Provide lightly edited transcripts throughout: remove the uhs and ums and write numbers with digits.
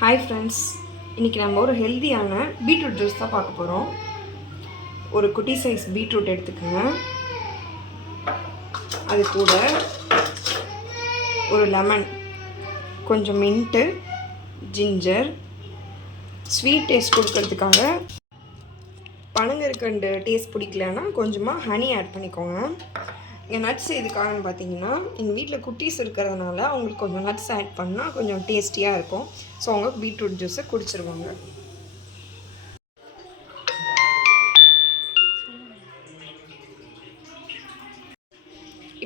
Hi friends, இன்றைக்கி நம்ம ஒரு ஹெல்த்தியான பீட்ரூட் ஜூஸ் தான் பார்க்க போகிறோம். ஒரு குட்டி சைஸ் பீட்ரூட் எடுத்துக்கோங்க. அது கூட ஒரு லெமன், கொஞ்சம் மின்ட்டு, ஜிஞ்சர், ஸ்வீட் டேஸ்ட் கொடுக்கறதுக்காக பனங்கற்கண்டு டேஸ்ட் பிடிக்கலன்னா கொஞ்சமாக ஹனி ஆட் பண்ணிக்கோங்க. இங்கே நட்ஸ் எதுக்காகன்னு பார்த்தீங்கன்னா, எங்கள் வீட்டில் குட்டீஸ் இருக்கிறதுனால அவங்களுக்கு கொஞ்சம் நட்ஸ் ஆட் பண்ணால் கொஞ்சம் டேஸ்டியாக இருக்கும். ஸோ அவங்க பீட்ரூட் ஜூஸை குடிச்சிருவாங்க.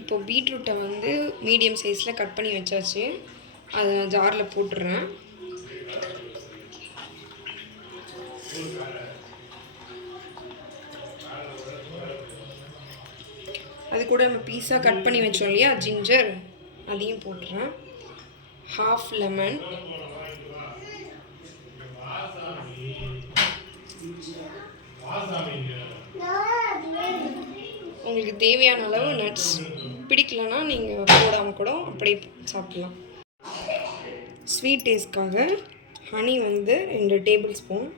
இப்போது பீட்ரூட்டை மீடியம் சைஸில் கட் பண்ணி வச்சாச்சு. அதை ஜாரில் போட்டுடுறேன். அது கூட நம்ம பீஸாக கட் பண்ணி வச்சோம் இல்லையா ஜிஞ்சர், அதையும் போட்டுறேன். ஹாஃப் லெமன், உங்களுக்கு தேவையான அளவு நட்ஸ், பிடிக்கலன்னா நீங்கள் போடாமல் கூட அப்படியே சாப்பிடலாம். ஸ்வீட் டேஸ்ட்காக ஹனி 2 டேபிள் ஸ்பூன்,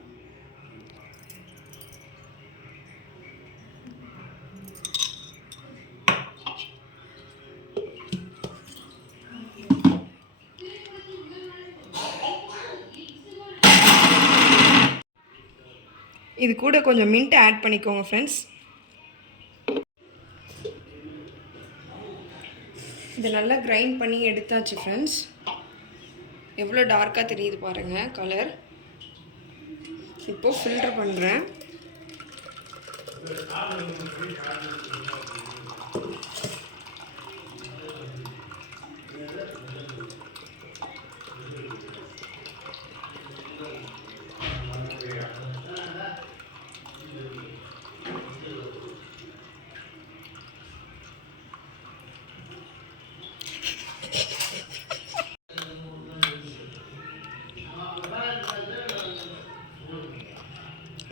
இது கூட கொஞ்சம் மின்ட் ஆட் பண்ணிக்கோங்க ஃப்ரெண்ட்ஸ். இது நல்லா கிரைண்ட் பண்ணி எடுத்தாச்சு ஃப்ரெண்ட்ஸ். எவ்வளோ டார்க்காக தெரியுது பாருங்கள் கலர். இப்போது ஃபில்டர் பண்ணுறேன்.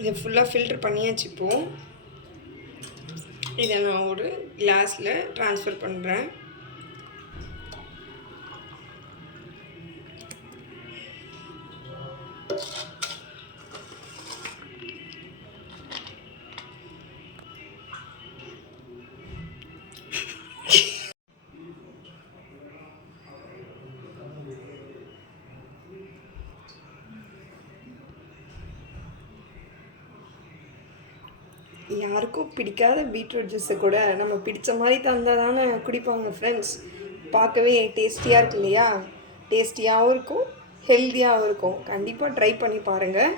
இதை ஃபுல்லாக ஃபில்டர் பண்ணியாச்சு. இப்போது இதை நான் ஒரு கிளாஸில் ட்ரான்ஸ்ஃபர் பண்ணுறேன். யாருக்கும் பிடிக்காத பீட்ரூட் ஜூஸை கூட நம்ம பிடிச்ச மாதிரி தந்தால் தானே குடிப்பாங்க ஃப்ரெண்ட்ஸ். பார்க்கவே டேஸ்டியாக இருக்கு இல்லையா? டேஸ்டியாகவும் இருக்கும், ஹெல்த்தியாகவும் இருக்கும். கண்டிப்பாக ட்ரை பண்ணி பாருங்கள்.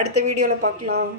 அடுத்த வீடியோவில் பார்க்கலாம்.